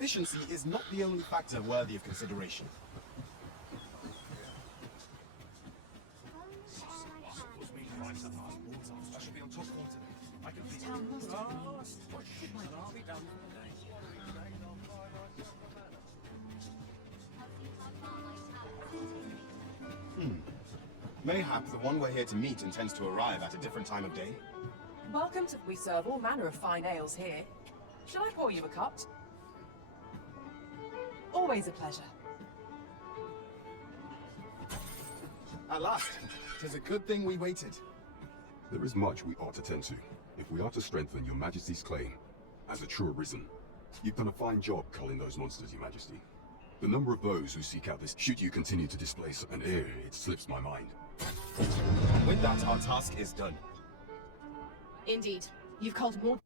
efficiency is not the only factor worthy of consideration. Mayhap the one we're here to meet intends to arrive at a different time of day? Welcome to... We serve all manner of fine ales here. Shall I pour you a cup? Always a pleasure. At last! 'Tis a good thing we waited. There is much we ought to tend to, if we are to strengthen your Majesty's claim as a true Arisen. You've done a fine job culling those monsters, your Majesty. The number of those who seek out this, should you continue to displace an heir, it slips my mind. With that, our task is done. Indeed. You've culled more...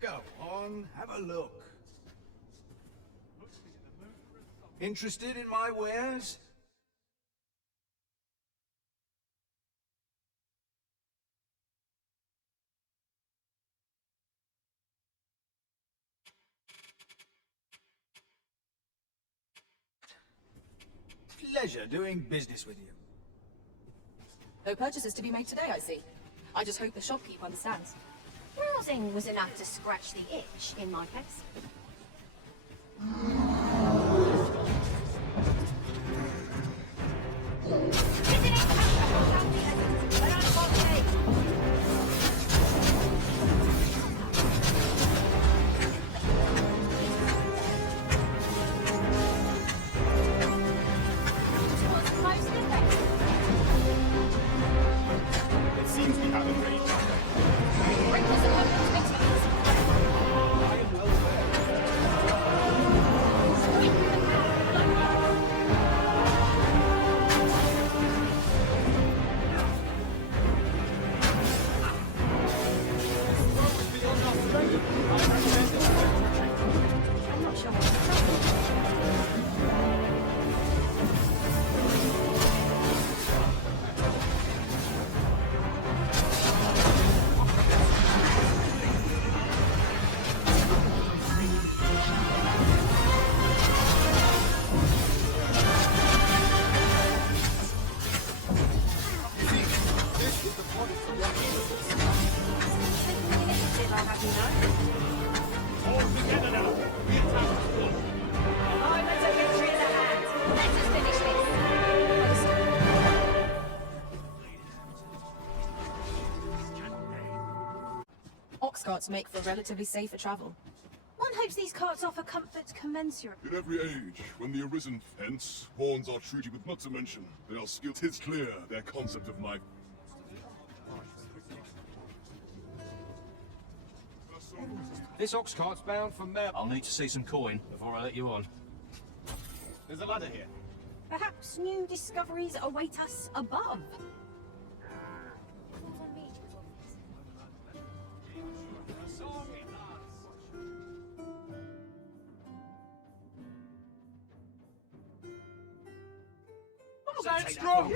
Go on, have a look. Interested in my wares? Pleasure doing business with you. No purchases to be made today, I see. I just hope the shopkeep understands. Browsing was enough to scratch the itch, in my case. It seems we have a great I'm not sure. I'll have you know. All together now! We attack the fort! Moments of victory in the hand. Let us finish this. Ox carts make for relatively safer travel. One hopes these carts offer comforts commensurate. In every age, when the Arisen, hence, horns are treated with not to mention, they are skilled. 'Tis clear their concept of life. This ox cart's bound for Mel. I'll need to see some coin before I let you on. There's a ladder here. Perhaps new discoveries await us above. Stand strong!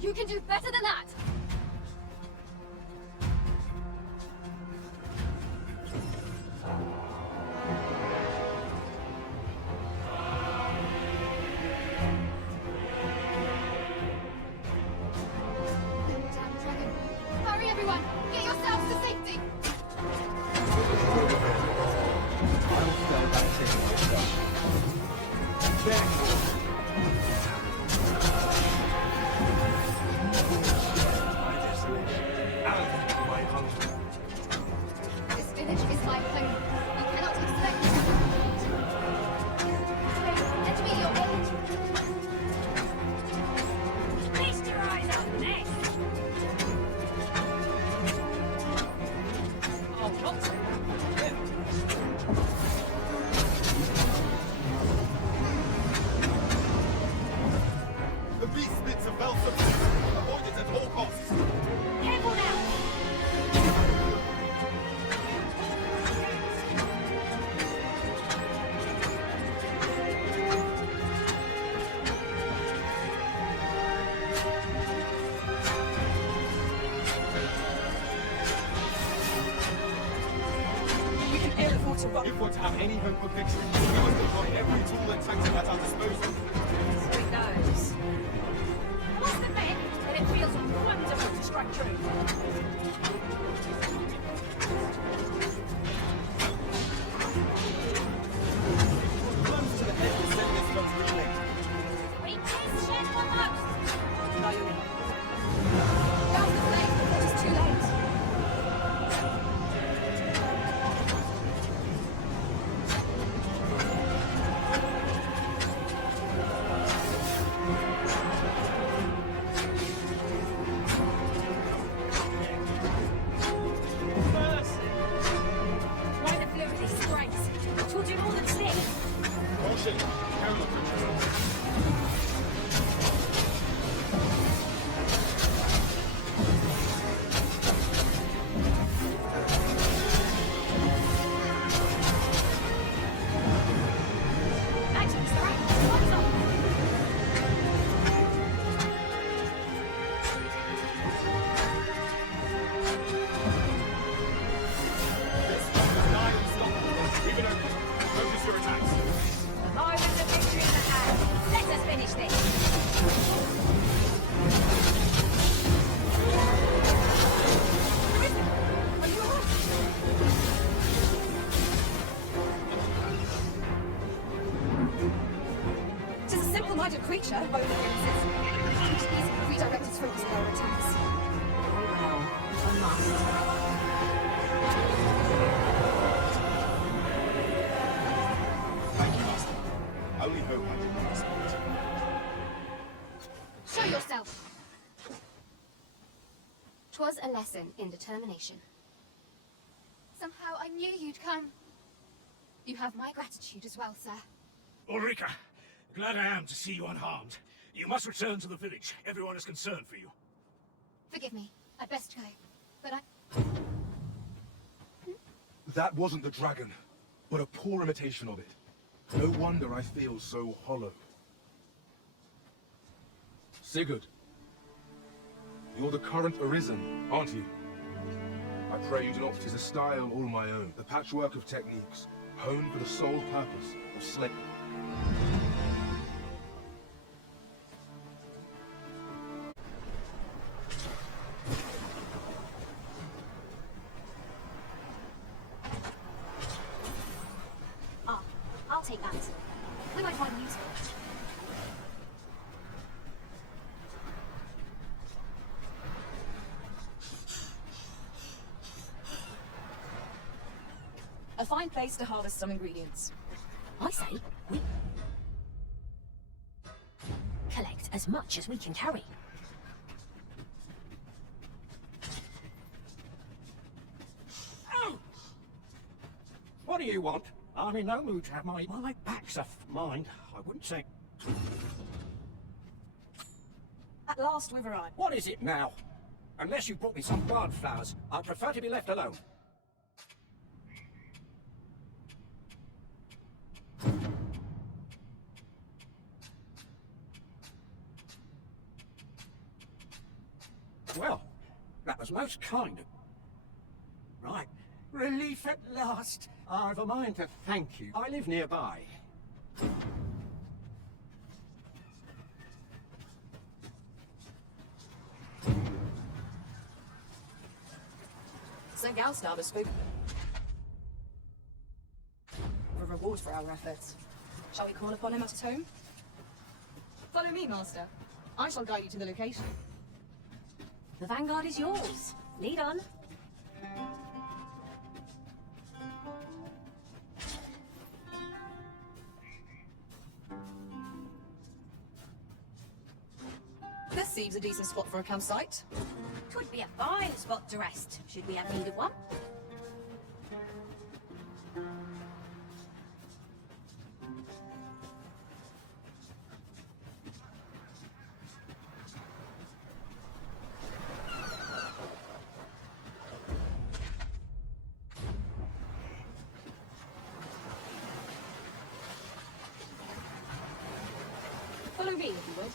You can do better than that! Damn dragon. Hurry everyone! Get yourselves to safety! This village is my home. You cannot expect me to lend me your aid. Feast your eyes on this! The beast spits a belt substance. Avoid it at all costs. Careful now! We can ill afford to run. If we're to have any hope of victory, we must employ every tool and tactic at our disposal. So it goes. What's the bet that it feels wonderful to strike true? Plunge to the head will send this foot reeling. We kiss Shen almost! No, you're in. Down the flame. It is too late. Why the flu of these sprays? Told you more than stick. Caution. Careful, creature. Magic's right. What's up? This fight is nigh unstoppable. Even open. Focus your attacks. Moment of victory in the hand. Let us finish this. Are you alright? It is a simple-minded creature, only against it is easily redirected its focus in their attacks. Very well. I must. Thank you, Master. I only hope I didn't miss it. Show yourself. 'Twas a lesson in determination. Somehow I knew you'd come. You have my gratitude as well, sir. Ulrika, glad I am to see you unharmed. You must return to the village. Everyone is concerned for you. Forgive me. I'd best go. But I... That wasn't the dragon, but a poor imitation of it. No wonder I feel so hollow. Sigurd, you're the current Arisen, aren't you? I pray you do not. 'Tis a style all my own, the patchwork of techniques, honed for the sole purpose of slaying. Ah, I'll take that. We might find useful. A fine place to harvest some ingredients. I say we collect as much as we can carry. What do you want? I'm in no mood to have my back's a mind. I wouldn't say. At last we've arrived. What is it now? Unless you brought me some wildflowers, I'd prefer to be left alone. Well, that was most kind. Right. Relief at last. I've a mind to thank you. I live nearby. St. Galstad has spoken. For reward for our efforts. Shall we call upon him at his home? Follow me, Master. I shall guide you to the location. The vanguard is yours. Lead on. This seems a decent spot for a campsite. Twould be a fine spot to rest, should we have need of one. me, if you would.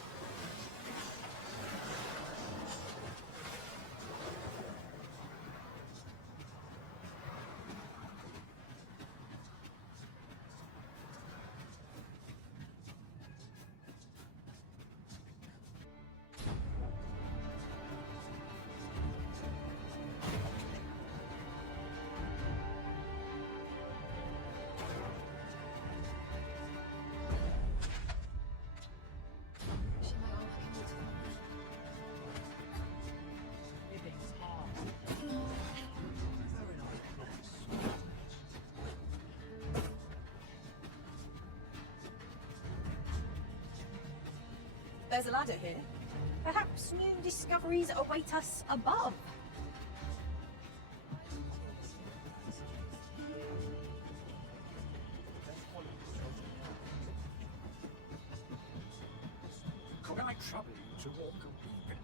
There's a ladder here. Perhaps new discoveries await us above. Could I trouble you to walk a week?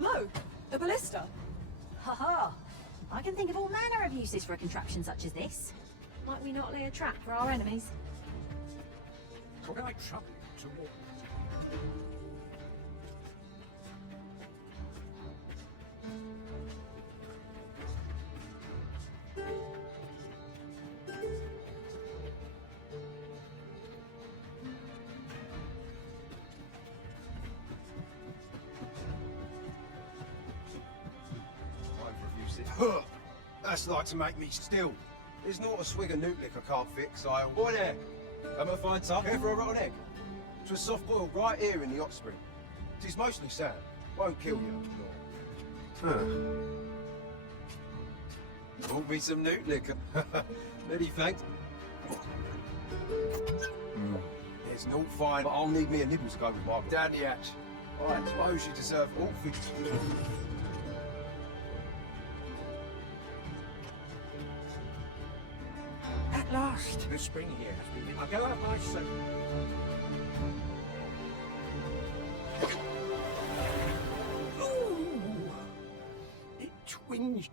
Lo, the ballista. Ha! I can think of all manner of uses for a contraption such as this. Might we not lay a trap for our enemies? Could I trouble you to walk? Huh, that's like to make me still. There's not a swig of nucleic I can't fix. Boy there, come and find some. Care for a rotten egg? It's a soft boiled right here in the hot spring. It's mostly sand. Won't kill you. No. Brought me some nucleic. Many thanks. It's not fine, but I'll need me a nibble to go with Margaret. Down the hatch. I suppose you deserve all things. At last, the spring here has been. I'll go out myself. Ooh, it twinged.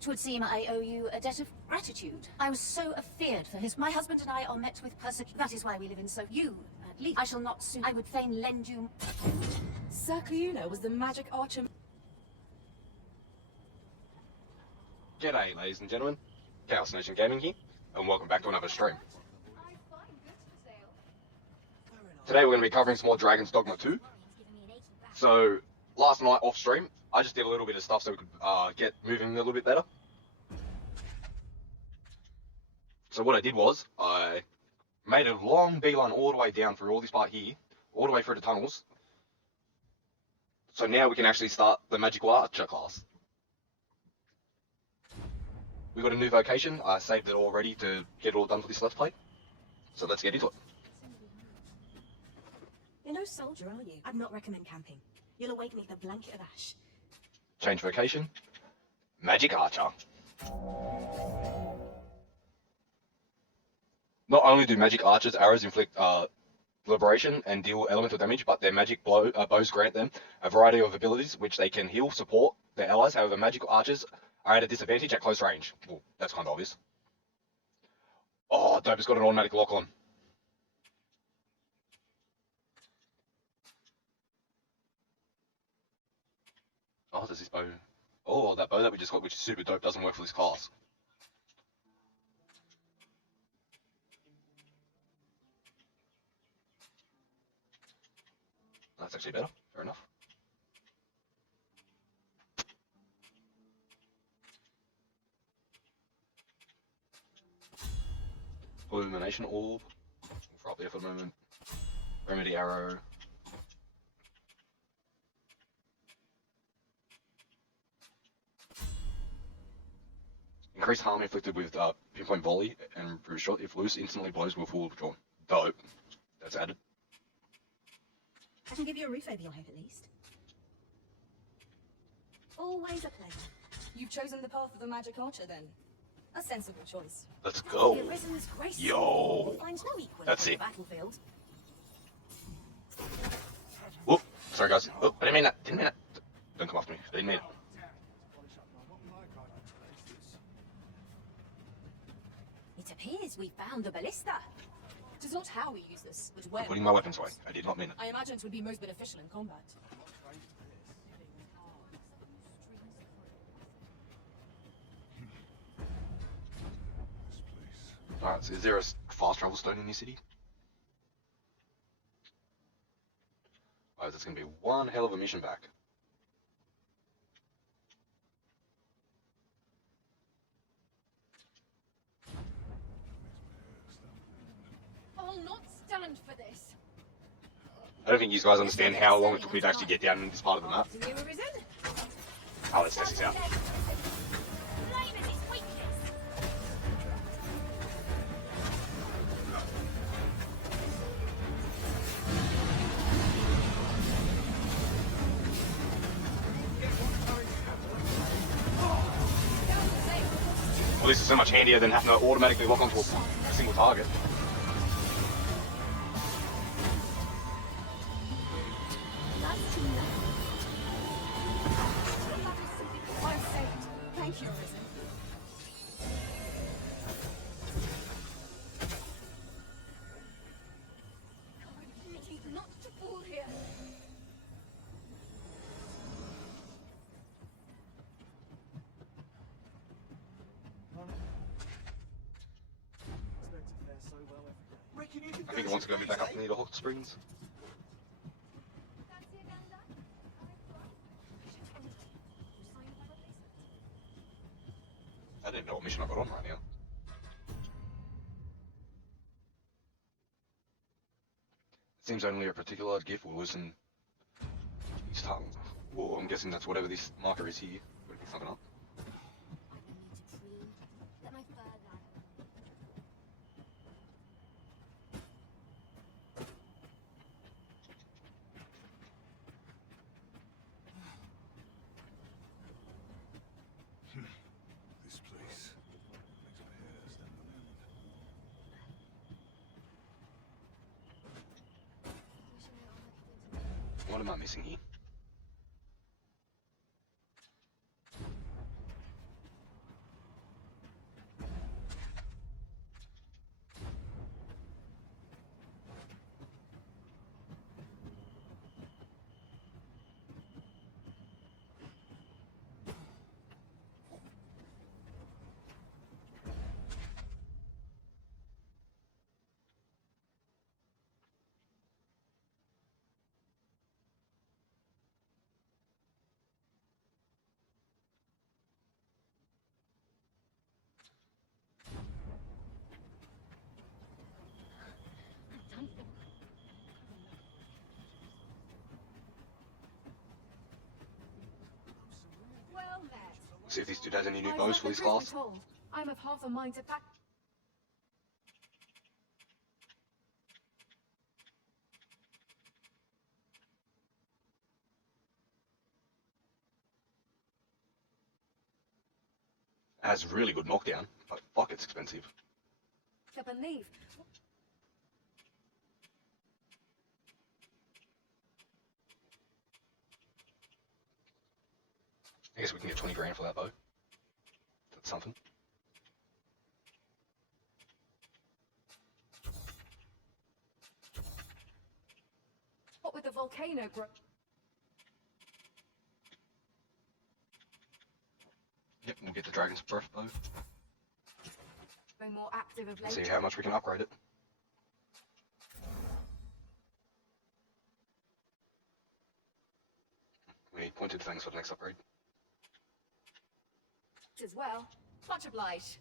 'Twould seem I owe you a debt of gratitude. I was so afeared for his. My husband and I are met with persecution. That is why we live in so. You, at least. I shall not soon. I would fain lend you. Sir Cleuna was the Magick Archer. G'day, ladies and gentlemen. Chaos Nation Gaming here, and welcome back to another stream. Today we're going to be covering some more Dragon's Dogma 2. So, last night off stream, I just did a little bit of stuff so we could get moving a little bit better. So what I did was, I made a long beeline all the way down through all this part here, all the way through the tunnels. So now we can actually start the Magick Archer class. We got a new vocation. I saved it already to get it all done for this Let's Play. So let's get into it. You're no soldier, are you? I'd not recommend camping. You'll awake me with a blanket of ash. Change vocation. Magick Archer. Not only do Magick Archer's arrows inflict liberation and deal elemental damage, but their magic bows grant them a variety of abilities which they can heal, support their allies. However, Magick Archers are at a disadvantage at close range. Well, that's kind of obvious. Oh, Dope has got an automatic lock on. Oh, does this bow... Oh, that bow that we just got, which is super dope, doesn't work for this class. That's actually better. Fair enough. Illumination orb. For up there for the moment. Remedy arrow. Increased harm inflicted with pinpoint volley and bruise shot. If loose, instantly blows will full withdrawn. Dope. That's added. I can give you a roof over your head at least. Always a pleasure. You've chosen the path of the Magick Archer then. A sensible choice. Let's go. The Arisen's grace Yo. finds no equal That's on it. the battlefield. Whoop. Sorry guys. Oh, I didn't mean that. Didn't mean that. Don't come after me. I didn't mean it. appears we found the ballista. It is not how we use this, but where. Putting my weapons away. I did not mean it. I imagine it would be most beneficial in combat. Alright, so is there a fast travel stone in your city? Alright, that's gonna be one hell of a mission back. I'll not stand for this. I don't think you guys understand how long it took me to actually get down in this part of the map. After you were risen, Oh, let's test this out. blame is his weakness. Well, this is so much handier than having to automatically lock onto a single target. I'm saved. Thank you, Risen. God, not to fall here. I think it wants to go back up near the hot springs. I didn't know what mission I got on right now. It seems only a particular gift will loosen his tongue. Well, I'm guessing that's whatever this marker is here. Would it be something up? This place makes my hair stand on end. What am I missing here? Well met. See if this dude has any new I've bows let for the his prisoner class. told. I'm of half a mind to pack. Has really good knockdown, but fuck, it's expensive. Up and leave. I guess we can get 20 grand for that though. That's something. What with the volcano grow? Yep, we'll get the Dragon's Breath bow. More active of late. See how much we can upgrade it. We need pointed things for the next upgrade. As well. Much obliged.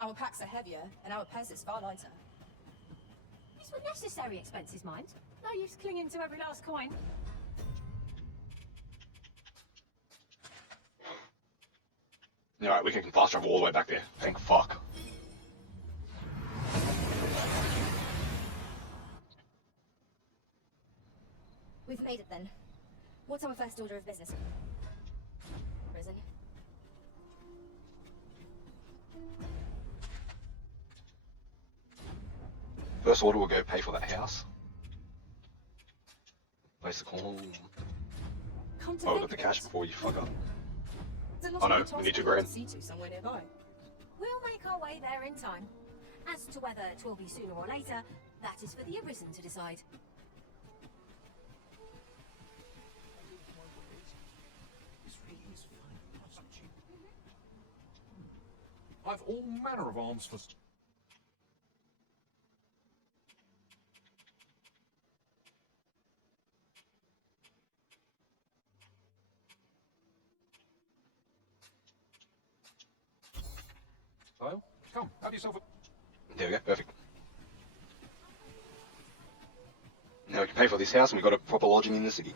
Our packs are heavier, and our purse is far lighter. These were necessary expenses, mind. No use clinging to every last coin. Alright, we can fast travel all the way back there. Thank fuck. We've made it then. What's our first order of business? Risen. First order, we'll go pay for that house. Place the call. Oh, got the cash before you fuck up. Is it Oh not no, a good we need task 2 grand. to see to somewhere nearby? We'll make our way there in time. As to whether it will be sooner or later, that is for the Arisen to decide. I've all manner of arms for... So, come, have yourself a... There we go, perfect. Now we can pay for this house and we've got a proper lodging in the city.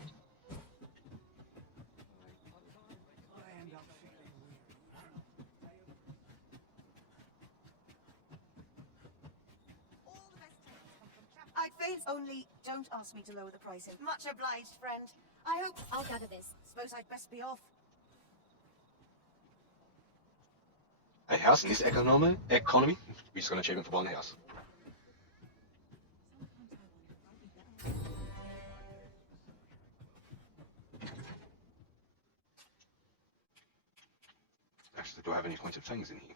I'd faint, only don't ask me to lower the price. Much obliged, friend. I hope I'll gather this. Suppose I'd best be off. A house in this economy? We just got an achievement for buying a house. Actually, do I have any pointed things in here?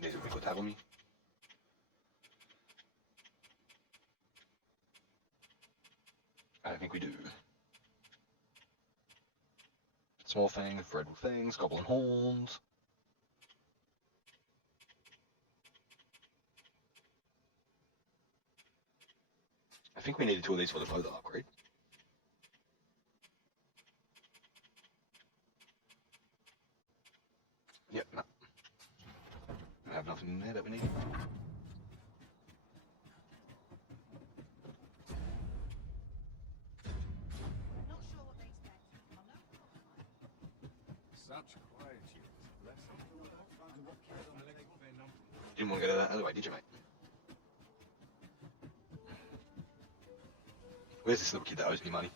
These would be good to have on me. I don't think we do. Small things, redwood things, goblin horns. I think we needed 2 of these for the clothes upgrade. Yep, no. I have nothing in there that we need. Not sure what they expect. Such quietude. Didn't want to go to that other way, did you, mate? Where's this little kid that owes me money?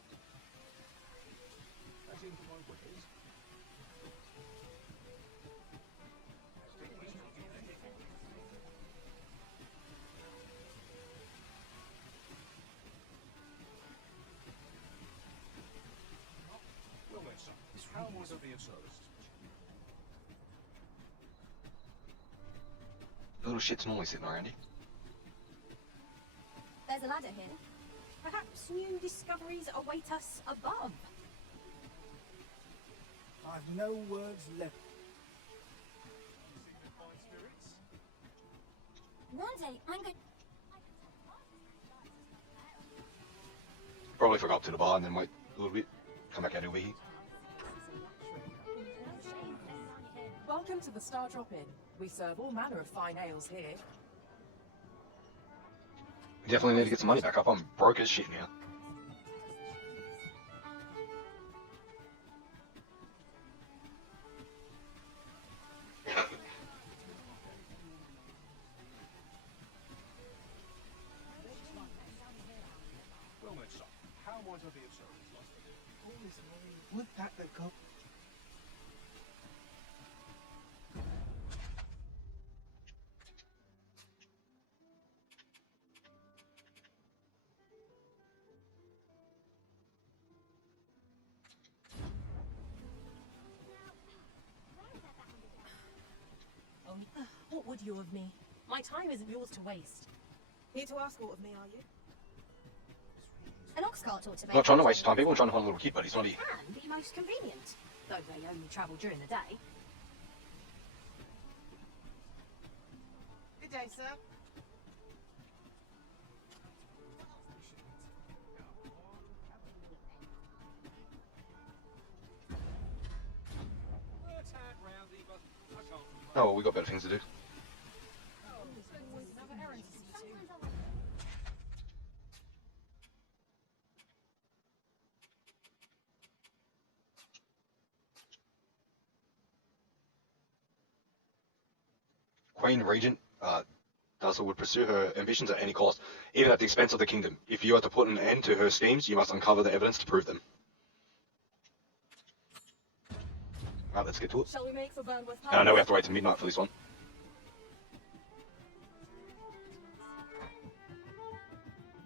Well then, son, how was I being serviced? The little shit's normally sitting around here. There's a ladder here. Perhaps new discoveries await us above. I've no words left. One day, I'm going... Probably forgot to the bar and then wait a little bit. Come back out over here. Welcome to the Star Drop Inn. We serve all manner of fine ales here. Definitely need to get some money back up. I'm broke as shit now. Well then, son, how might I be of service? All this money, would that the go? What would you of me? My time isn't yours to waste. Here to ask what of me, are you? An ox cart ought to I'm not trying to waste time, people. I'm trying to find a little kid, but he's not here. Can be most convenient, though they only travel during the day. Good day, sir. Oh, well, we got better things to do. Queen Regent, Darcy would pursue her ambitions at any cost, even at the expense of the kingdom. If you are to put an end to her schemes, you must uncover the evidence to prove them. Right, let's get to it. Shall we make for Burnworth? And I know we have to wait till midnight for this one.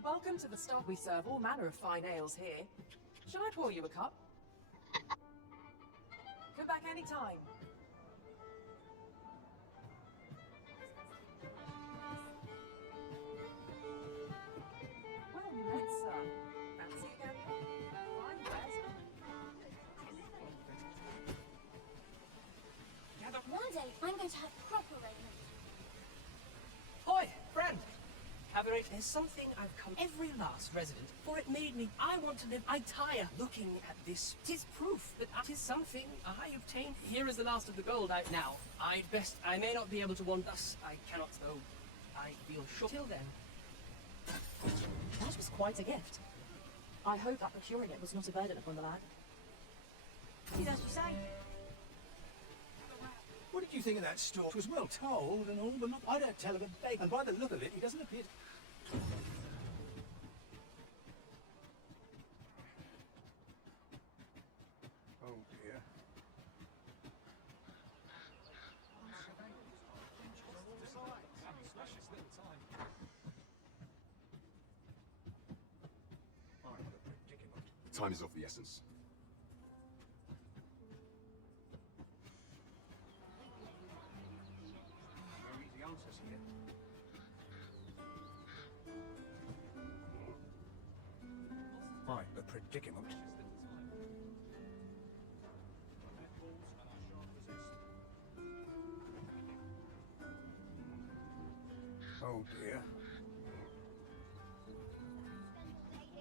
Welcome to the Star. We serve all manner of fine ales here. Shall I pour you a cup? Come back anytime. Well met, sir. Fancy a gamble? Fine wares. One day, I'm going to have proper raiment. Oi, friend! Cabaret, there's something I've come every last resident, for it made me. I want to live. I tire looking at this. 'Tis proof that 'tis something I obtained. Here is the last of the gold out now. I'd best. I may not be able to want thus. I cannot, though. I feel sure. Till then. That was quite a gift. I hope that procuring it was not a burden upon the lad. Did as you say. What did you think of that store? It was well told and all, but not, I don't tell of a beg. And by the look of it, he doesn't appear to... Oh dear. Time is of the essence. No easy answers here. Quite a predicament. Oh dear.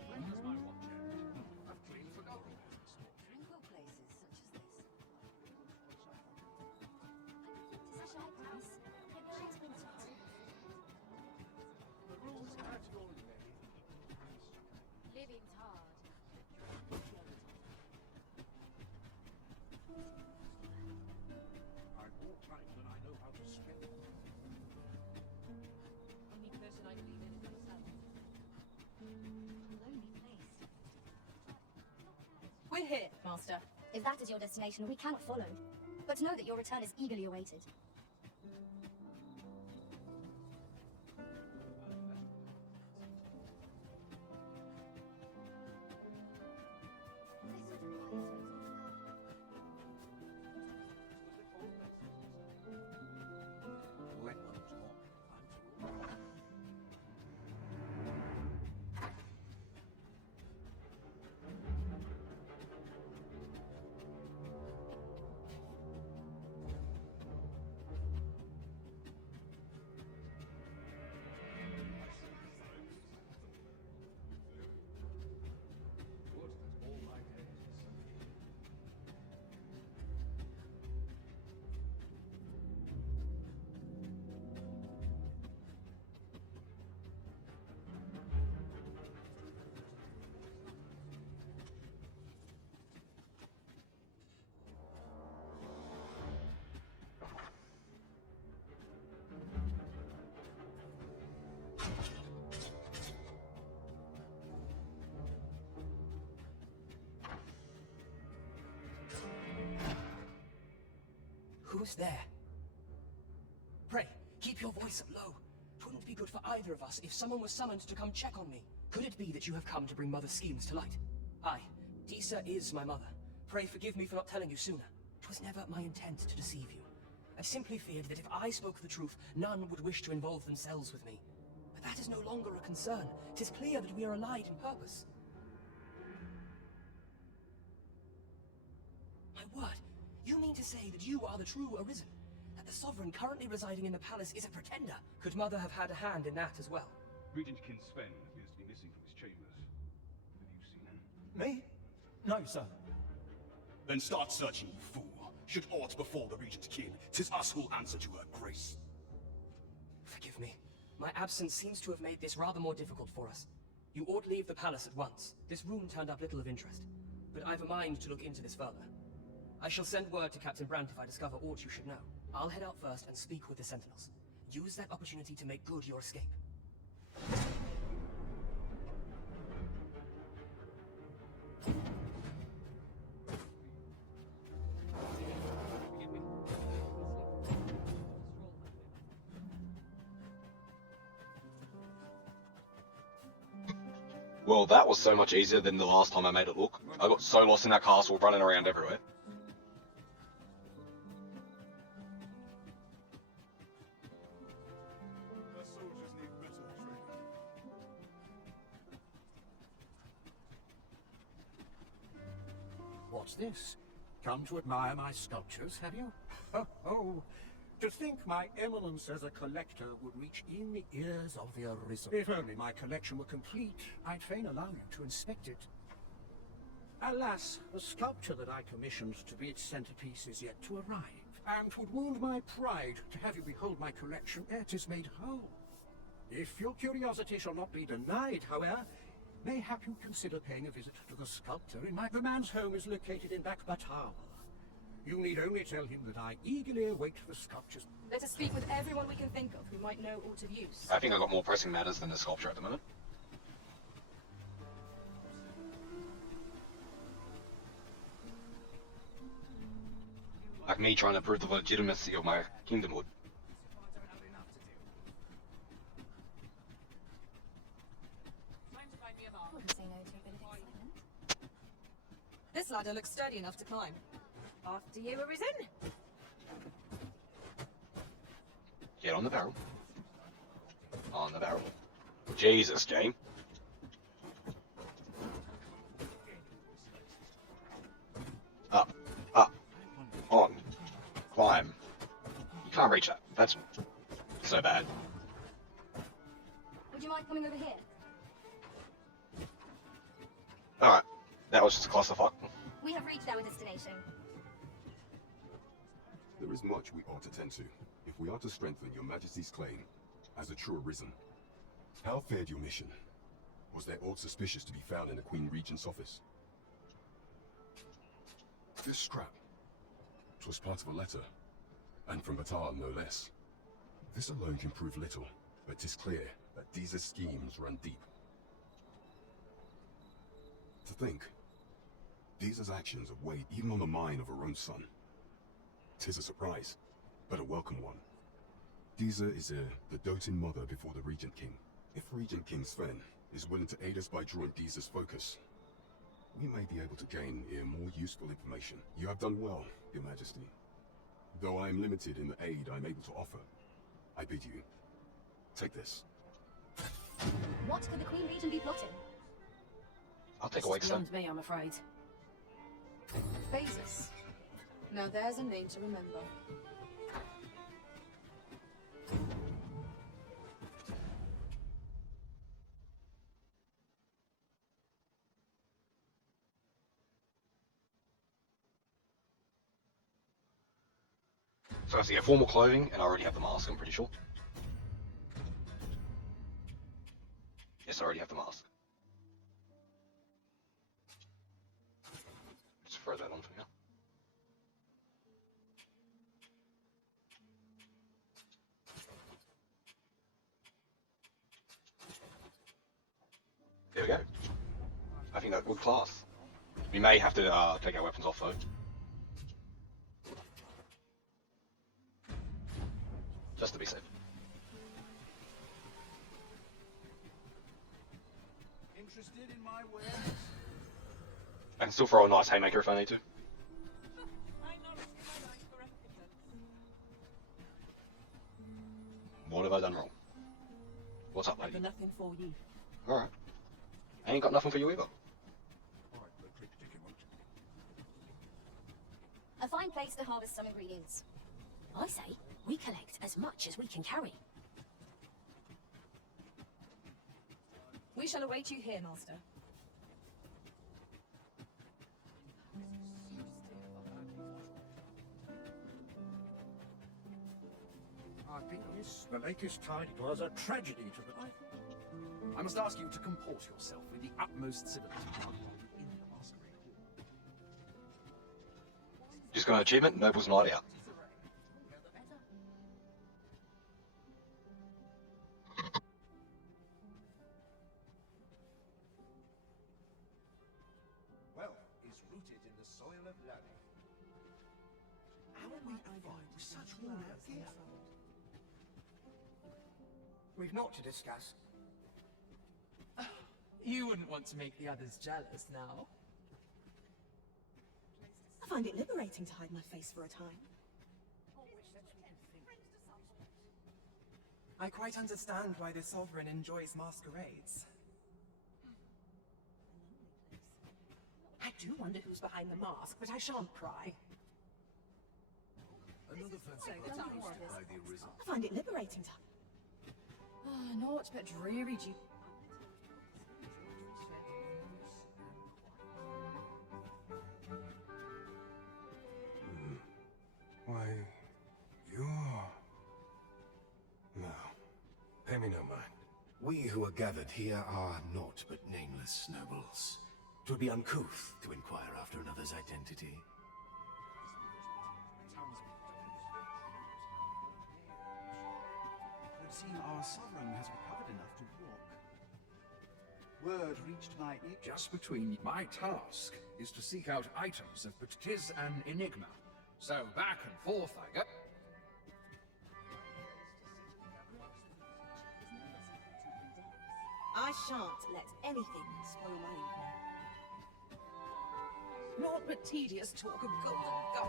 Where's my watch at? I've clean forgotten. Tranquil places such as this. Such a house. Your mind's been taught. The rules at your levy. Living's hard. I'm more time than I know how to spend. Only person I believe in is myself. A lonely place. We're here, Master. If that is your destination, we cannot follow. But know that your return is eagerly awaited. Let them talk. Wood has all my days. Who's there? Pray, keep your voice low. 'Twouldn't be good for either of us if someone was summoned to come check on me. Could it be that you have come to bring Mother's schemes to light? Aye, Tisa is my mother. Pray forgive me for not telling you sooner. 'Twas never my intent to deceive you. I simply feared that if I spoke the truth, none would wish to involve themselves with me. But that is no longer a concern. 'Tis clear that we are allied in purpose. My word, you mean to say that you are the true Arisen? That the sovereign currently residing in the palace is a pretender? Could Mother have had a hand in that as well? Regent Kin Sven appears to be missing from his chambers. Have you seen him? Me? No, sir. Then start searching, you fool. Should aught befall the Regent's kin, 'tis us who'll answer to her grace. Forgive me. My absence seems to have made this rather more difficult for us. You ought leave the palace at once. This room turned up little of interest. But I've a mind to look into this further. I shall send word to Captain Brandt if I discover aught you should know. I'll head out first and speak with the Sentinels. Use that opportunity to make good your escape. Well, that was so much easier than the last time I made it look. I got so lost in that castle, running around everywhere. what's this? Come to admire my sculptures, have you? Oh, to think my eminence as a collector would reach in the ears of the Arisen. If only my collection were complete, I'd fain allow you to inspect it. Alas, the sculpture that I commissioned to be its centerpiece is yet to arrive, and 'twould wound my pride to have you behold my collection ere 'tis made whole. If your curiosity shall not be denied, however, mayhap you consider paying a visit to the sculptor in my... The man's home is located in Bakbatal. You need only tell him that I eagerly await the sculptures. Let us speak with everyone we can think of who might know aught of use. I think I've got more pressing matters than the sculpture at the moment. Like me trying to prove the legitimacy of my kingdomhood. This ladder looks sturdy enough to climb. After you, Arisen. Get on the barrel. On the barrel. Jesus, Jane. Up. Up. On. Climb. You can't reach that. That's so bad. Would you mind coming over here? Alright. That was just a clusterfuck. We have reached our destination. There is much we ought to tend to, if we are to strengthen your Majesty's claim as a true Arisen. How fared your mission? Was there aught suspicious to be found in the Queen Regent's office? This scrap. 'Twas part of a letter, and from Batar no less. This alone can prove little, but 'tis clear that these schemes run deep. To think, Deeza's actions have weighed even on the mind of her own son. 'Tis a surprise, but a welcome one. Deeza is the doting mother before the Regent King. If Regent King Sven is willing to aid us by drawing Deeza's focus, we may be able to gain more useful information. You have done well, Your Majesty. Though I am limited in the aid I'm able to offer, I bid you, take this. What could the Queen Regent be plotting? I'll take a wake stone. Beyond me, I'm afraid. Phases. Now there's a name to remember. So I see formal clothing, and I already have the mask, I'm pretty sure. Yes, I already have the mask. Just throw that on for now. There we go. I think that's good class. We may have to take our weapons off though. Just to be safe. Interested in my wares? I can still throw a nice haymaker if I need to. What have I done wrong? What's up, lady? Nothing for you. Alright. I ain't got nothing for you either. A fine place to harvest some ingredients. I say, we collect as much as we can carry. We shall await you here, Master. I think this, the lake is tide. It was a tragedy to the life. I must ask you to comport yourself with the utmost civility in the masquerade hall. Just got an achievement, Noble's Night Out. Wealth is rooted in the soil of learning. How will we find such water here? We've not to discuss. You wouldn't want to make the others jealous now. I find it liberating to hide my face for a time. I quite understand why the Sovereign enjoys masquerades. do wonder who's behind the mask, but I shan't pry. Another fancy by the Arisen. I find it liberating to... Ah, naught but dreary du... Why, you're... No. Pay me no mind. We who are gathered here are naught but nameless nobles. 'Twould be uncouth to inquire after another's identity. It would seem our sovereign has recovered enough to walk. Word reached my ear. Just between my task is to seek out items but 'tis an enigma. So back and forth I go. I shan't let anything spoil my evening. Naught but tedious talk of golden gum.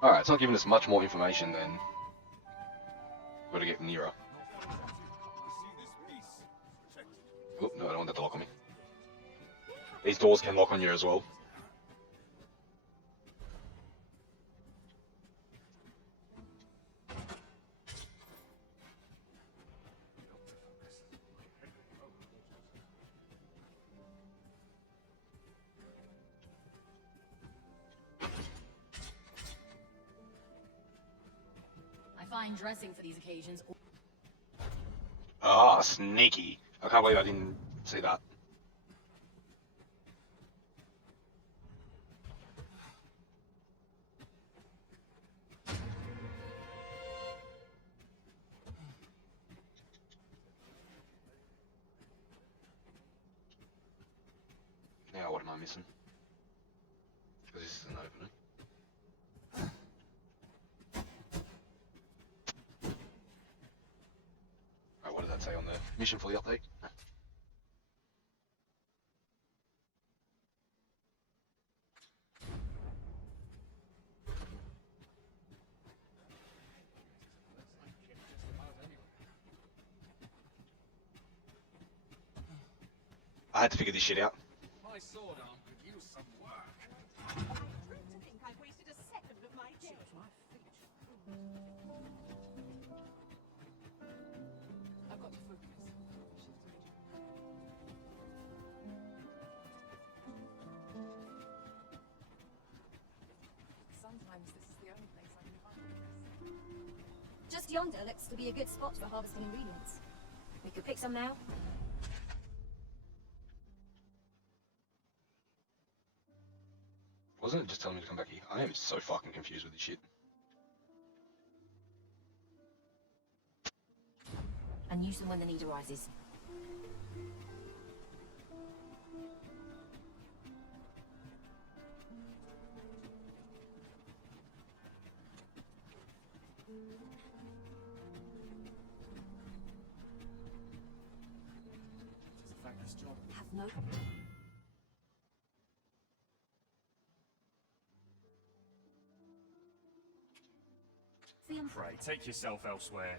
Alright, it's not giving us much more information than... Gotta get nearer. Oh, no, I don't want that to lock on me. These doors can lock on you as well. I find dressing for these occasions... Ah, sneaky. I can't believe I didn't see that. Now what am I missing? Because this isn't opening. What does that say on the mission for the update? I had to figure this shit out. My sword arm could use some work. I dread to think I've wasted a second of my day. I've got to focus. Sometimes this is the only place I can find this. Just yonder looks to be a good spot for harvesting ingredients. We could pick some now. Wasn't it just telling me to come back here? I am so fucking confused with this shit. And use them when the need arises. It's a thankless job. Have no... Pray, take yourself elsewhere.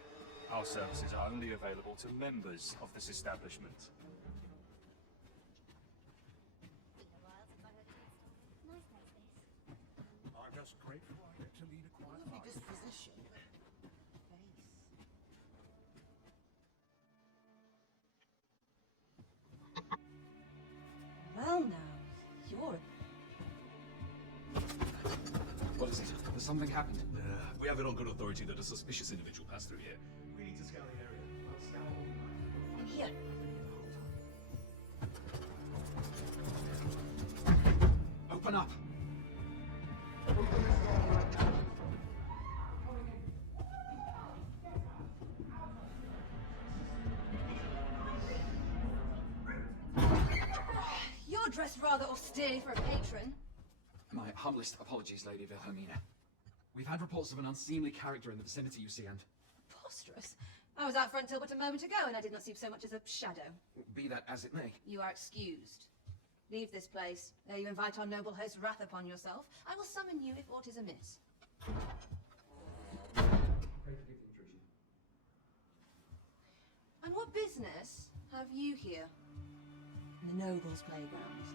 Our services are only available to members of this establishment. I'm just grateful I get to lead a quiet life. Disposition. Well now, you're... What is it? Has something happened? We have it on good authority that a suspicious individual passed through here. We need to scour the area. I'll scour all night. Here. Open up! You're dressed rather austere for a patron. My humblest apologies, Lady Wilhelmina. We've had reports of an unseemly character in the vicinity, you see, and... Preposterous. I was out front till but a moment ago, and I did not see so much as a shadow. Be that as it may. You are excused. Leave this place, ere you invite our noble host's wrath upon yourself. I will summon you if aught is amiss. And what business have you here? In the nobles' playgrounds?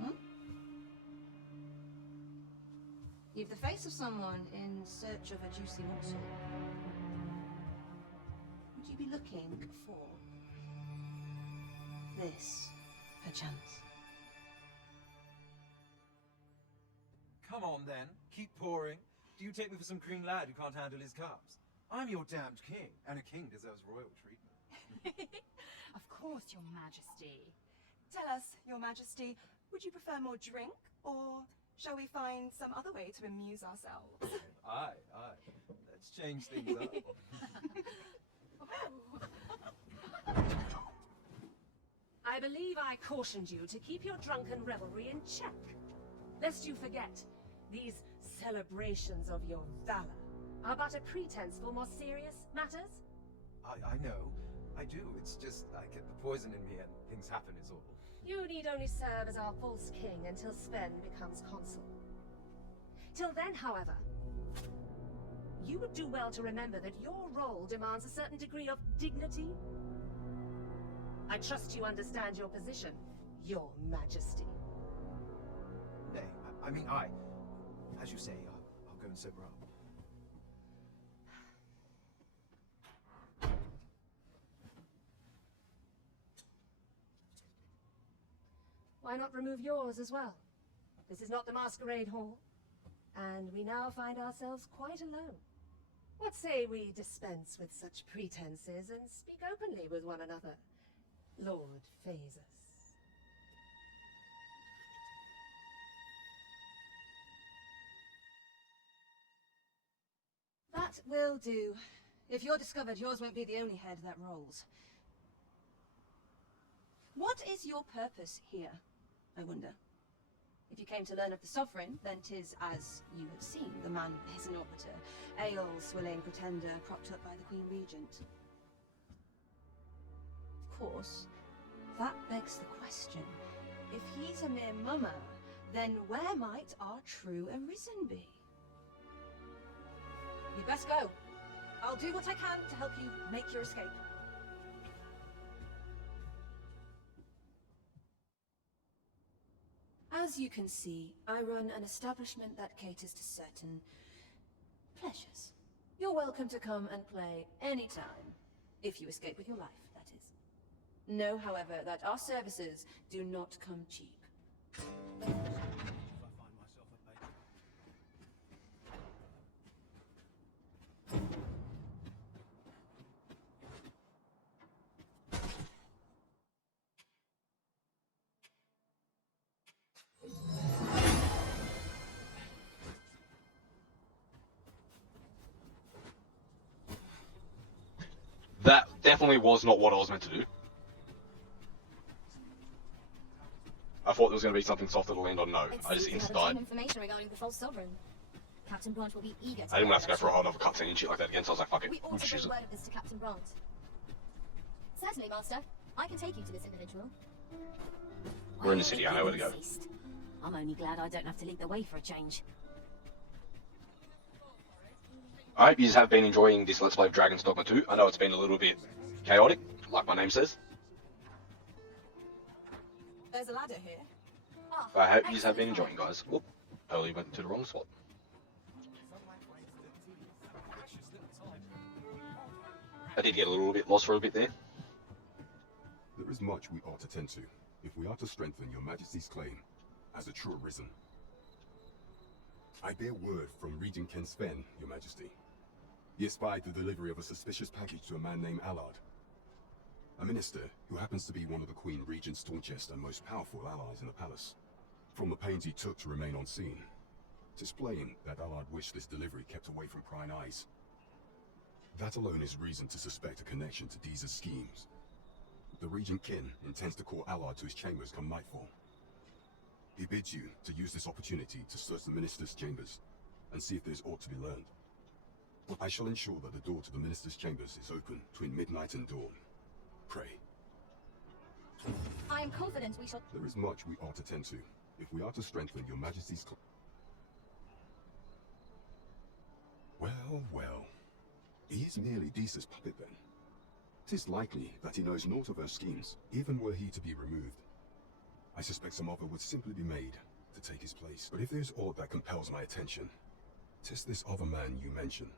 Hmm? You've the face of someone in search of a juicy morsel. Would you be looking for this, perchance? Come on then, keep pouring. Do you take me for some green lad who can't handle his cups? I'm your damned king, and a king deserves royal treatment. Of course, Your Majesty. Tell us, Your Majesty, would you prefer more drink, or shall we find some other way to amuse ourselves? Aye. Let's change things up. I believe I cautioned you to keep your drunken revelry in check, lest you forget these celebrations of your valor are but a pretense for more serious matters. I know. I do. It's just I get the poison in me and things happen is all. You need only serve as our false king until Sven becomes consul. Till then, however, you would do well to remember that your role demands a certain degree of dignity. I trust you understand your position, Your Majesty. Nay, I mean, as you say, I'll go and sober up. Why not remove yours as well? This is not the masquerade hall, and we now find ourselves quite alone. What say we dispense with such pretenses and speak openly with one another, Lord Phasus? That will do. If you're discovered, yours won't be the only head that rolls. What is your purpose here, I wonder? If you came to learn of the Sovereign, then 'tis as you have seen, the man is an orbiter, ale-swilling pretender propped up by the Queen Regent. Of course, that begs the question. If he's a mere mummer, then where might our true Arisen be? You'd best go. I'll do what I can to help you make your escape. As you can see, I run an establishment that caters to certain pleasures. You're welcome to come and play anytime, if you escape with your life, that is. Know, however, that our services do not come cheap. That definitely was not what I was meant to do. I thought there was going to be something softer to land on. No, I just insta died. Information regarding the false sovereign. Captain Branch will be eager to I didn't want to have to go for a whole other cutscene and shit like that again, so I was like, fuck it, We we'll ought to just use bring it. word of this to Captain Branch. Certainly, Master. I can take you to this individual. We're in the city, I know where to go. I'm only glad I don't have to lead the way for a change. I hope you have been enjoying this Let's Play of Dragon's Dogma 2. I know it's been a little bit chaotic, like my name says. There's a ladder here. I hope you have been enjoying, guys. Whoop, totally went to the wrong spot. I did get a little bit lost for a bit there. There is much we ought to tend to, if we are to strengthen your Majesty's claim as a true Arisen. I bear word from Regent Ken Sven, your Majesty. He espied the delivery of a suspicious package to a man named Allard, a minister who happens to be one of the Queen Regent's staunchest and most powerful allies in the palace. From the pains he took to remain unseen, it's plain that Allard wished this delivery kept away from prying eyes. That alone is reason to suspect a connection to Deeza's schemes. The Regent Kin intends to call Allard to his chambers come nightfall. He bids you to use this opportunity to search the minister's chambers and see if there's aught to be learned. I shall ensure that the door to the minister's chambers is open between midnight and dawn. Pray. I am confident we shall... There is much we ought to tend to, if we are to strengthen your Majesty's... Well, well. He is merely Disa's puppet then. 'Tis likely that he knows naught of her schemes, even were he to be removed. I suspect some offer would simply be made to take his place. But if there's aught that compels my attention, 'tis this other man you mention.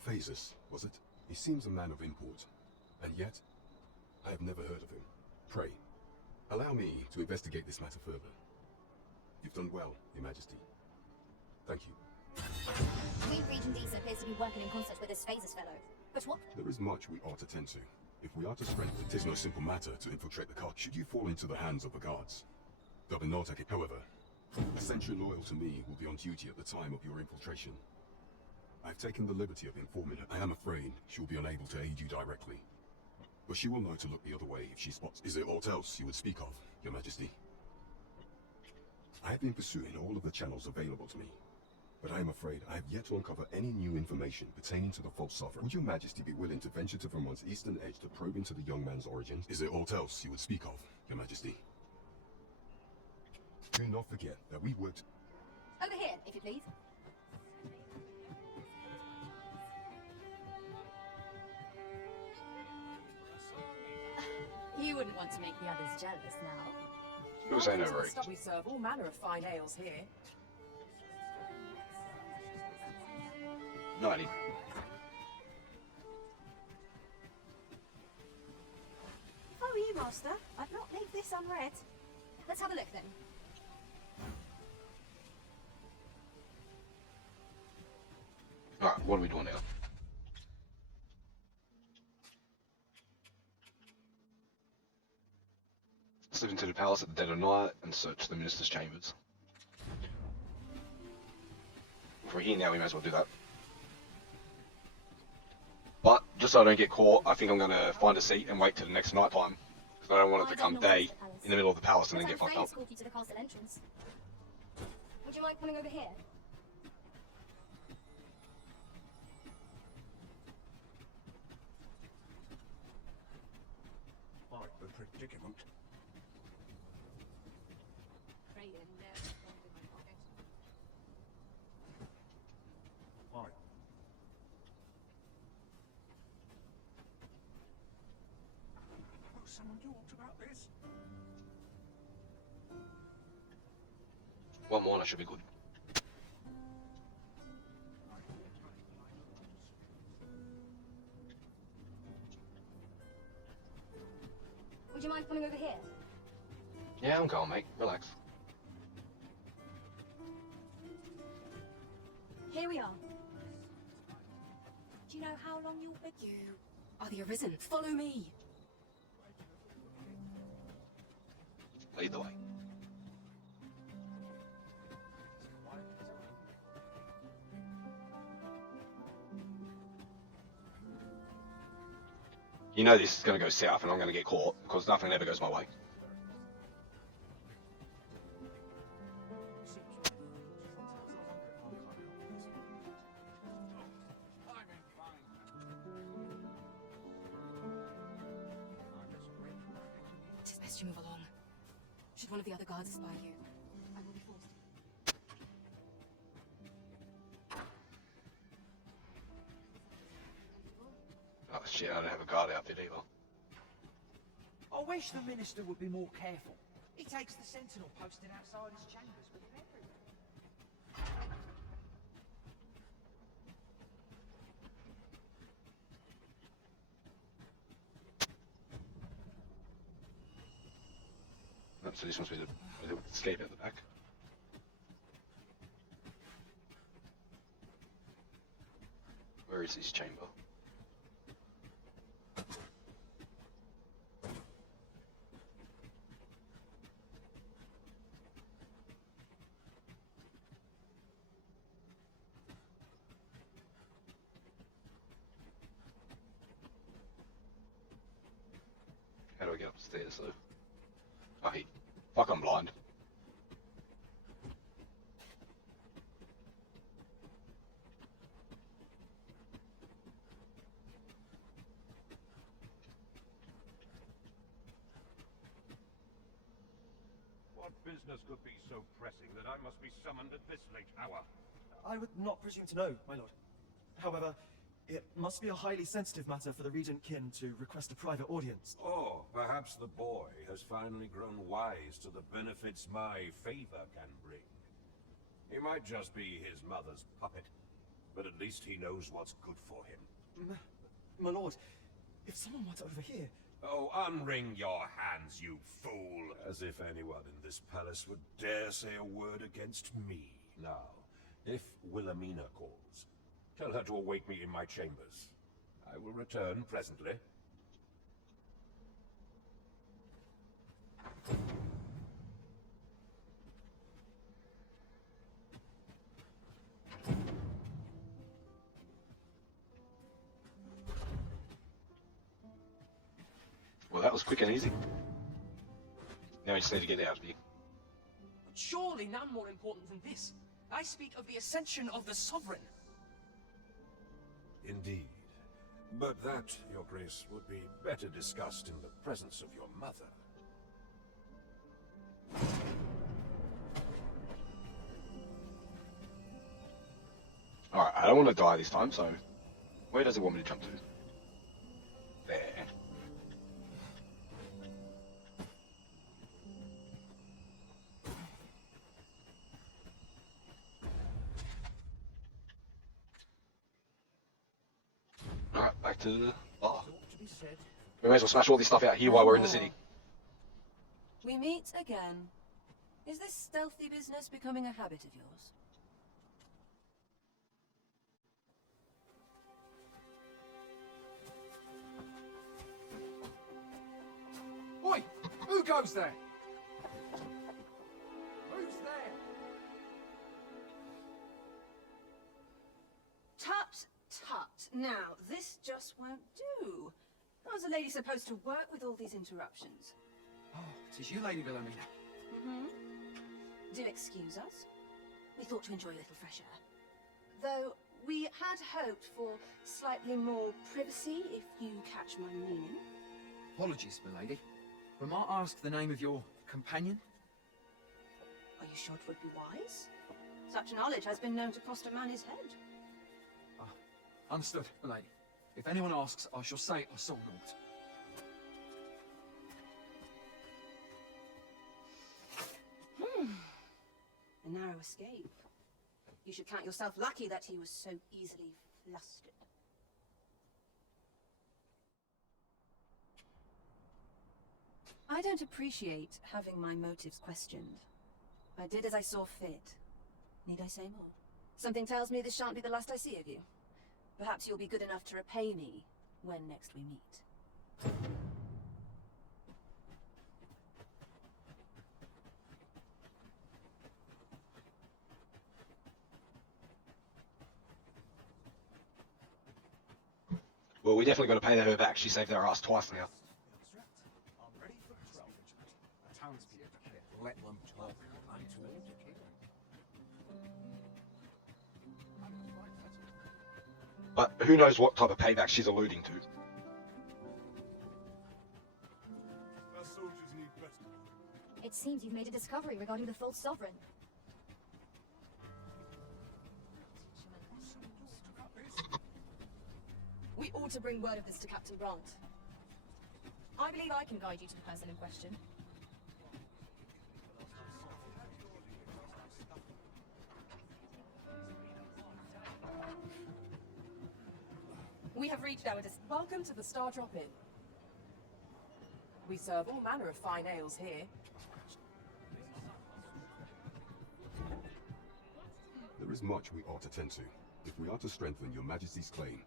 Phases, was it? He seems a man of import, and yet I have never heard of him. Pray, allow me to investigate this matter further. You've done well, Your Majesty. Thank you. Queen Regent Disa appears to be working in concert with this Phases fellow. But what? There is much we ought to tend to. If we are to strengthen, 'tis no simple matter to infiltrate the cult. Should you fall into the hands of the guards, they'll be not take it. However, a sentry loyal to me will be on duty at the time of your infiltration. I've taken the liberty of informing her. I am afraid she will be unable to aid you directly, but she will know to look the other way if she spots. Is there aught else you would speak of, Your Majesty? I have been pursuing all of the channels available to me, but I am afraid I have yet to uncover any new information pertaining to the false sovereign. Would Your Majesty be willing to venture to Vermont's eastern edge to probe into the young man's origins? Is there aught else you would speak of, Your Majesty? Do not forget that we worked... Over here, if you please. You wouldn't want to make the others jealous now. Who's saying over it? We serve all manner of fine ales here. 90. Oh, you, Master. I'd not leave this unread. Let's have a look then. Alright, what are we doing now? Slip into the palace at the dead of night and search the minister's chambers. If we're here now, we may as well do that. But, just so I don't get caught, I think I'm going to find a seat and wait till the next night time. Because I don't want it to come day in the middle of the palace and then get fucked up. You to the castle entrance. Would you mind coming over here? Quite the predicament. Why? Oh, someone talked about this. One more, that should be good. Would you mind coming over here? Yeah, I'm calm, mate. Relax. Here we are. Do you know how long you'll be? You are the Arisen. Follow me. Lead the way. You know this is going to go south and I'm going to get caught because nothing ever goes my way. It is best you move along. Should one of the other guards spy you, I will be forced. Oh shit, I don't have a guard outfit either. I wish the minister would be more careful. He takes the sentinel posted outside his chambers with him everywhere. Oh, so this must be the escape at the back. Where is his chamber? How do I get upstairs though? Oh, fuck, I'm blind. What business could be so pressing that I must be summoned at this late hour? I would not presume to know, my lord. However, it must be a highly sensitive matter for the Regent Kin to request a private audience. Or perhaps the boy has finally grown wise to the benefits my favor can bring. He might just be his mother's puppet, but at least he knows what's good for him. My lord, if someone were to overhear... Oh, unring your hands, you fool! As if anyone in this palace would dare say a word against me. Now, if Wilhelmina calls, tell her to awake me in my chambers. I will return presently. Well, that was quick and easy. Now we just need to get out of here. Surely none more important than this. I speak of the ascension of the Sovereign. Indeed. But that, Your Grace, would be better discussed in the presence of your mother. Alright, I don't want to die this time, so... Where does it want me to jump to? There. Alright, back to the bar. We may as well smash all this stuff out here while we're in the city. We meet again. Is this stealthy business becoming a habit of yours? Oi! Who goes there? Who's there? Tut, tut. Now, this just won't do. How's a lady supposed to work with all these interruptions? Oh, it is you, Lady Wilhelmina. Mm-hmm. Do excuse us. We thought to enjoy a little fresh air. Though, we had hoped for slightly more privacy, if you catch my meaning. Apologies, my lady. We might ask the name of your companion? Are you sure it would be wise? Such knowledge has been known to cost a man his head. Understood, my lady. If anyone asks, I shall say I saw naught. A narrow escape. You should count yourself lucky that he was so easily flustered. I don't appreciate having my motives questioned. I did as I saw fit. Need I say more? Something tells me this shan't be the last I see of you. Perhaps you'll be good enough to repay me when next we meet. Well, we definitely got to pay her back. She saved our ass twice now. I'm ready for the townspeople. Let them talk. I'm too old to care. But who knows what type of payback she's alluding to. Our soldiers need better. It seems you've made a discovery regarding the false sovereign. We ought to bring word of this to Captain Brandt. I believe I can guide you to the person in question. We have reached our Welcome to the Star Drop-In. We serve all manner of fine ales here. There is much we ought to tend to, if we are to strengthen your Majesty's claim.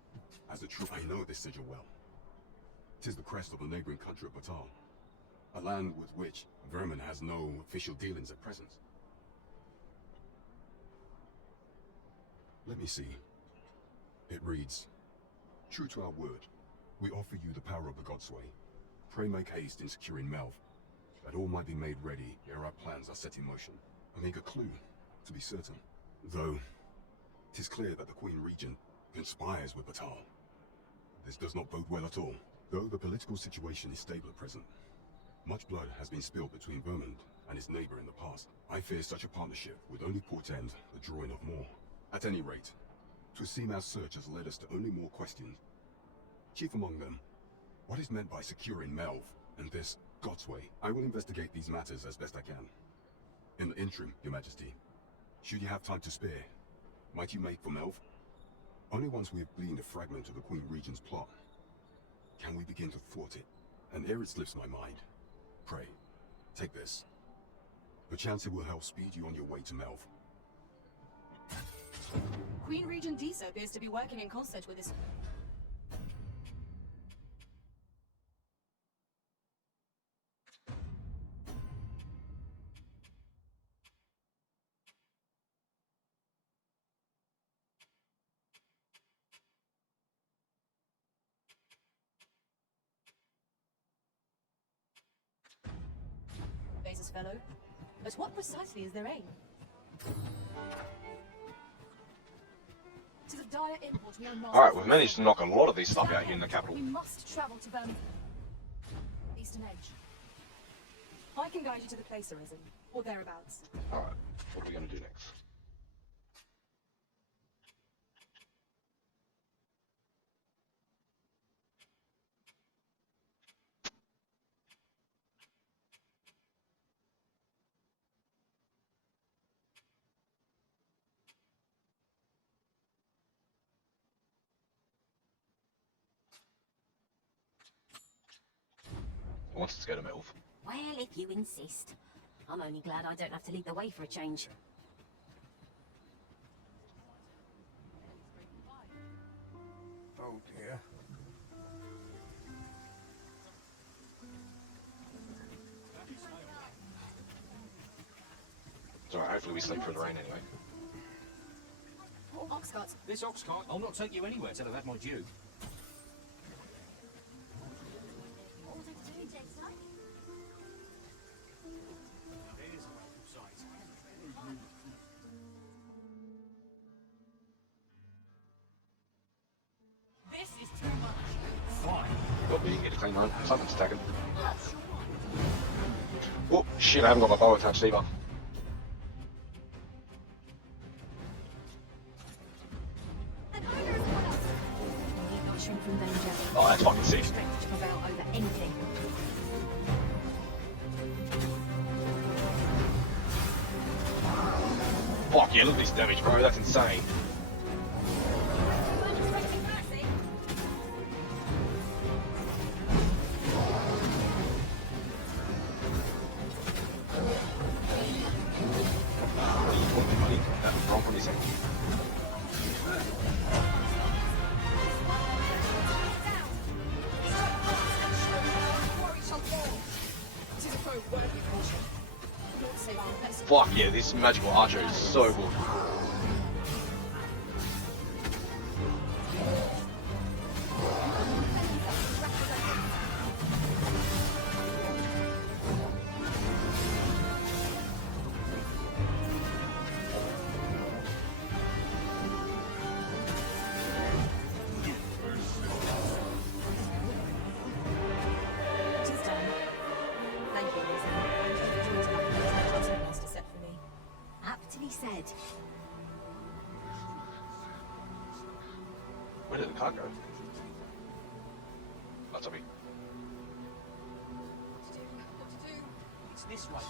As a true, I know this sigil well. 'Tis the crest of the neighboring country of Batal, a land with which Vermin has no official dealings at present. Let me see. It reads, "True to our word, we offer you the power of the Godsway. Pray make haste in securing Melv, that all might be made ready ere our plans are set in motion. A meager clue, to be certain. Though, 'tis clear that the Queen Regent conspires with Batal. This does not bode well at all, though the political situation is stable at present. Much blood has been spilled between Vermund and his neighbor in the past. I fear such a partnership would only portend the drawing of more. At any rate, 'twould seem our search has led us to only more questions. Chief among them, what is meant by securing Melv and this God's way? I will investigate these matters as best I can. In the interim, Your Majesty, should you have time to spare, might you make for Melv? Only once we have gleaned a fragment of the Queen Regent's plot can we begin to thwart it. And ere it slips my mind, pray, take this. Perchance it will help speed you on your way to Melv. Queen Regent Disa appears to be working in concert with his... fellow. But what precisely is their aim? It is of dire import we are not... Alright, we've managed to knock a lot of this stuff out here in the capital. We must travel to Birmingham. Eastern Edge. I can guide you to the place arisen, or thereabouts. Alright, what are we going to do next? He wants us to go to Melv. Well, if you insist. I'm only glad I don't have to lead the way for a change. Oh dear. It's alright, hopefully we sleep through the rain anyway. Ox carts. This ox cart, I'll not take you anywhere till I've had my due. This is too much. Fine. Got me, get a clean run. Something's attacking. Oh, shit, I haven't got my bow attached either. Oh, that's fucking sick. To prevail over anything. Fuck yeah, look at this damage, bro. That's insane. Wrong for me, second. Fuck yeah, this Magick Archer is so good. Said. Where did the car go? That's on me. It's this way.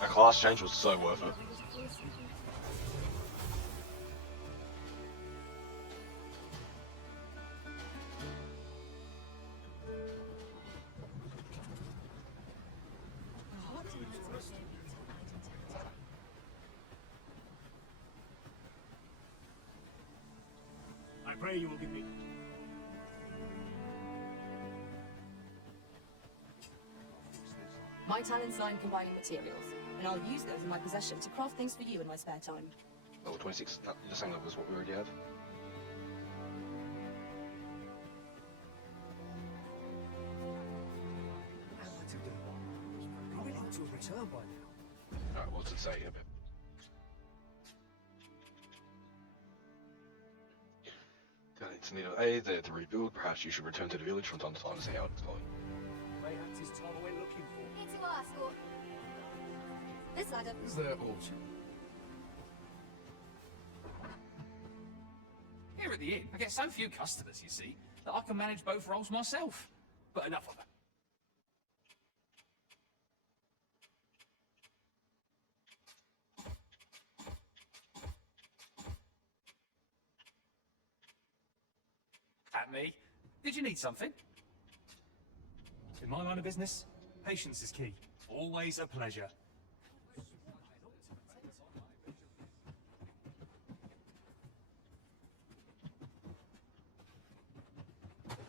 That class change was so worth it. I pray you will give me... My talents lie in combining materials, and I'll use those in my possession to craft things for you in my spare time. Level 26. No, you're saying that was what we already have? How am I to do? Probably ought to have returned by now. Alright, what's it say here, babe? It's needed aid there to rebuild. Perhaps you should return to the village from time to time to see how it's going. Mayhaps his time I went looking for. Here to ask, or... This ladder. Is there also? Here at the inn, I get so few customers, you see, that I can manage both roles myself. But enough of it. At me. Did you need something? In my line of business, patience is key. Always a pleasure.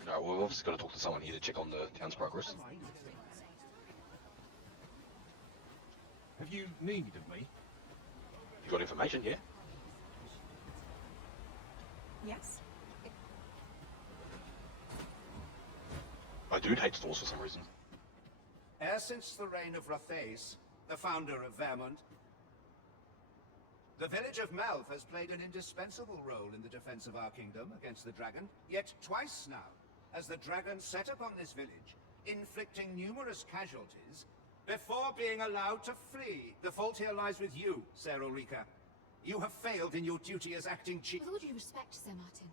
No, we've obviously got to talk to someone here to check on the town's progress. Have you need of me? You got information, yeah? Yes? I do hate stores for some reason. Ever since the reign of Rathace, the founder of Vermont, the village of Malv has played an indispensable role in the defense of our kingdom against the dragon. Yet twice now has the dragon set upon this village, inflicting numerous casualties before being allowed to flee. The fault here lies with you, Ser Ulrika. You have failed in your duty as acting chief. With all due respect, Sir Martin,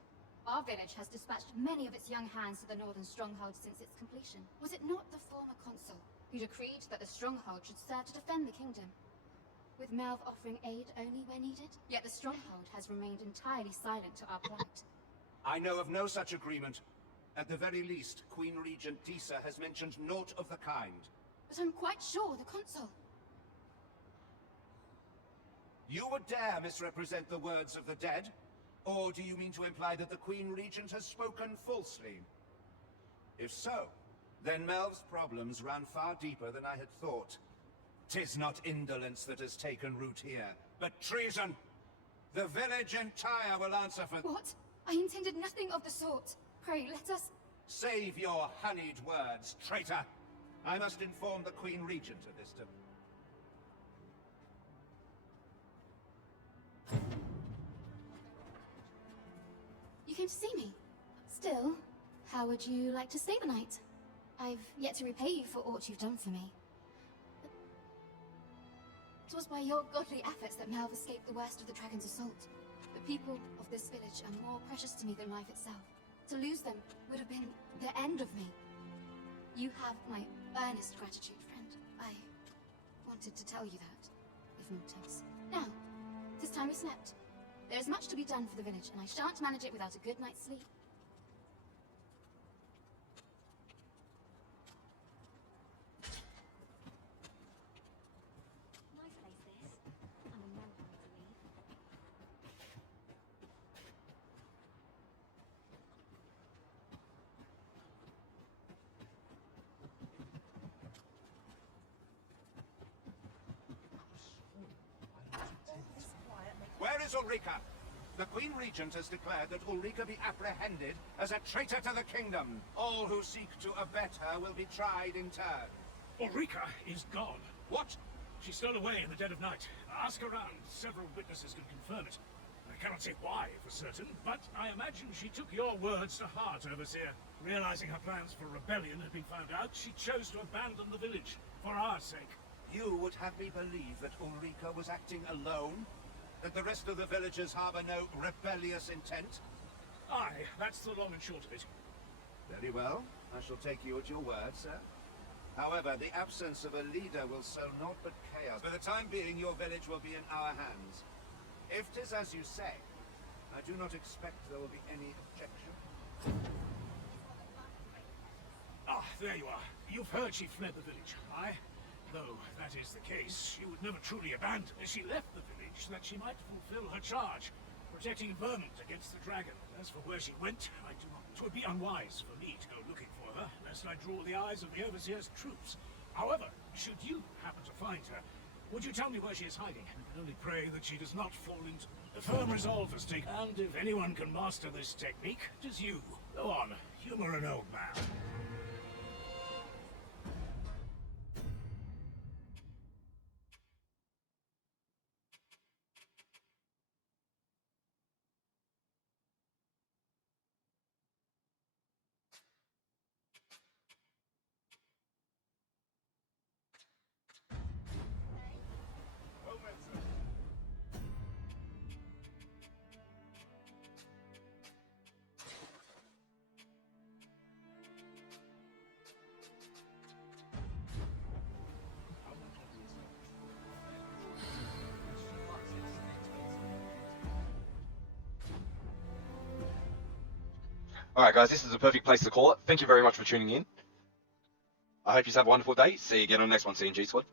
our village has dispatched many of its young hands to the northern stronghold since its completion. Was it not the former consul who decreed that the stronghold should serve to defend the kingdom, with Malv offering aid only where needed? Yet the stronghold has remained entirely silent to our plight. I know of no such agreement. At the very least, Queen Regent Disa has mentioned naught of the kind. But I'm quite sure the consul... You would dare misrepresent the words of the dead? Or do you mean to imply that the Queen Regent has spoken falsely? If so, then Melv's problems run far deeper than I had thought. 'Tis not indolence that has taken root here, but treason! The village entire will answer for— What? I intended nothing of the sort. Pray, let us... Save your honeyed words, traitor! I must inform the Queen Regent of this to... You came to see me. Still, how would you like to stay the night? I've yet to repay you for aught you've done for me. It was by your godly efforts that Malv escaped the worst of the dragon's assault. The people of this village are more precious to me than life itself. To lose them would have been the end of me. You have my earnest gratitude, friend. I wanted to tell you that, if not else. Now, it is time we slept. There is much to be done for the village, and I shan't manage it without a good night's sleep. Nice place this. I'm in no hurry to leave. Where is Ulrika? The Queen Regent has declared that Ulrika be apprehended as a traitor to the kingdom. All who seek to abet her will be tried in turn. Ulrika is gone. What? She stole away in the dead of night. Ask around. Several witnesses can confirm it. I cannot say why for certain, but I imagine she took your words to heart, Overseer. Realizing her plans for rebellion had been found out, she chose to abandon the village, for our sake. You would have me believe that Ulrika was acting alone? That the rest of the villagers harbor no rebellious intent? Aye, that's the long and short of it. Very well. I shall take you at your word, sir. However, the absence of a leader will sow naught but chaos. For the time being, your village will be in our hands. If 'tis as you say, I do not expect there will be any objection. Ah, there you are. You've heard she fled the village, aye? Though that is the case, she would never truly abandon her. She left the village that she might fulfill her charge, protecting Vermont against the dragon. As for where she went, I do not. It would be unwise for me to go looking for her, lest I draw the eyes of the Overseer's troops. However, should you happen to find her, would you tell me where she is hiding? I can only pray that she does not fall into the firm resolve has taken. And if anyone can master this technique, it is you. Go on, humor an old man. Alright guys, this is a perfect place to call it. Thank you very much for tuning in. I hope you have a wonderful day. See you again on the next one. See you in G Squad.